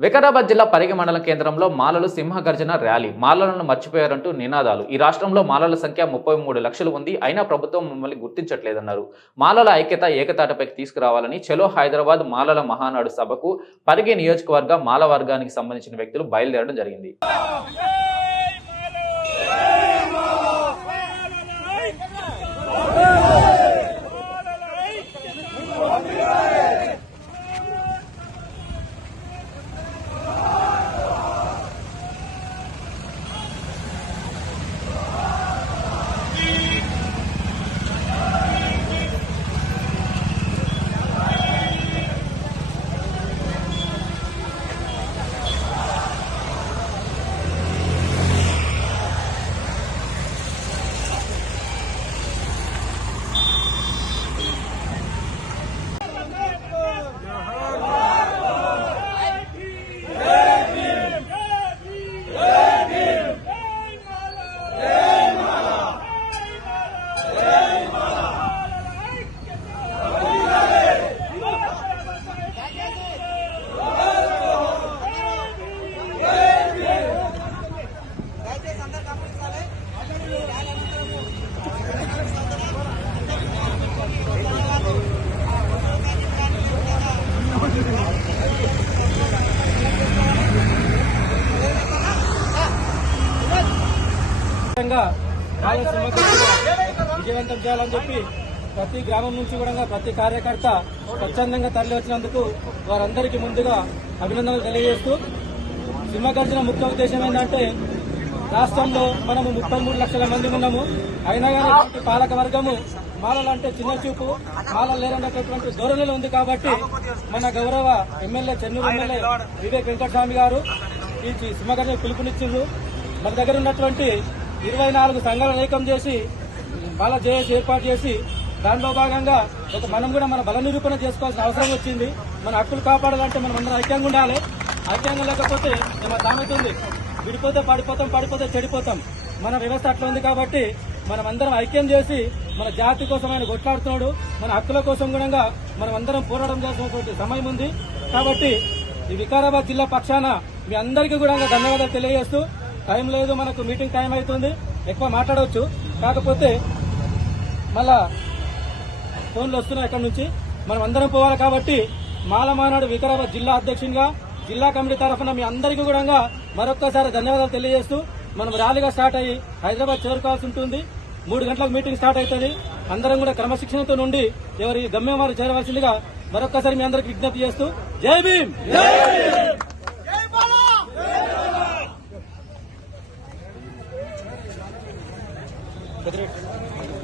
వికారాబాద్ జిల్లా పరిగి మండల కేంద్రంలో మాలలు సింహగర్జన ర్యాలీ. మాలలను మర్చిపోయారంటూ నినాదాలు. ఈ రాష్ట్రంలో మాలల సంఖ్య ముప్పై మూడు లక్షలు ఉంది. అయినా ప్రభుత్వం మిమ్మల్ని గుర్తించట్లేదన్నారు. మాలల ఐక్యత ఏకతాటపైకి తీసుకురావాలని చెలో హైదరాబాద్ మాలల మహానాడు సభకు పరిగి నియోజకవర్గ మాల వర్గానికి సంబంధించిన వ్యక్తులు బయలుదేరడం జరిగింది. విధంగా విజయవంతం చేయాలని చెప్పి ప్రతి గ్రామం నుంచి కూడా ప్రతి కార్యకర్త స్వచ్ఛందంగా తరలి వచ్చినందుకు వారందరికీ ముందుగా అభినందనలు తెలియజేస్తూ సింహగర్జన ముఖ్య ఉద్దేశం ఏంటంటే రాష్ట్రంలో మనము ముప్పై మూడు లక్షల మంది ఉన్నాము. అయినా కానీ పాలక వర్గము మాలలంటే చిన్న చూపు మాలలు లేరన్నటువంటి ధోరణిలో ఉంది కాబట్టి మన గౌరవ ఎమ్మెల్యే చెన్నూరు ఎమ్మెల్యే వివేక్ వెంకటస్వామి గారు ఈ సింహగర్జన పిలుపునిచ్చిండ్రు. మన దగ్గర ఉన్నటువంటి ఇరవై నాలుగు సంఘాలను ఏకం చేసి వాళ్ళ జేఏసీ ఏర్పాటు చేసి దానిలో భాగంగా ఒక మనం కూడా మన బల నిరూపణ చేసుకోవాల్సిన అవసరం వచ్చింది. మన హక్కులు కాపాడాలంటే మనం అందరం ఐక్యంగా ఉండాలి. ఐక్యంగా లేకపోతే మన సామెత విడిపోతే పడిపోతాం పడిపోతే చెడిపోతాం. మన వ్యవస్థ అట్లా ఉంది కాబట్టి మనం అందరం ఐక్యం చేసి మన జాతి కోసం ఆయన కొట్లాడుతున్నాడు. మన హక్కుల కోసం కూడా మనం అందరం పోరాటం చేసినటువంటి సమయం ఉంది. కాబట్టి ఈ వికారాబాద్ జిల్లా పక్షాన మీ అందరికీ కూడా ధన్యవాదాలు తెలియజేస్తూ టైం లేదు మనకు మీటింగ్ టైం అవుతుంది ఎక్కువ మాట్లాడవచ్చు కాకపోతే మళ్ళా ఫోన్లు వస్తున్నాయి అక్కడి నుంచి. మనం అందరం పోవాలి కాబట్టి మాలమానాడు వికారాబాద్ జిల్లా అధ్యక్షునిగా జిల్లా కమిటీ తరఫున మీ అందరికీ కూడా మరొక్కసారి ధన్యవాదాలు తెలియజేస్తూ మనం ర్యాలీగా స్టార్ట్ అయ్యి హైదరాబాద్ చేరుకోవాల్సి ఉంటుంది. మూడు గంటలకు మీటింగ్ స్టార్ట్ అవుతుంది. అందరం కూడా క్రమశిక్షణతో నుండి ఎవరి గమ్యం వారు చేరవలసిందిగా మరొక్కసారి మీ అందరికి విజ్ఞప్తి చేస్తూ జై భీమ్! Madrid.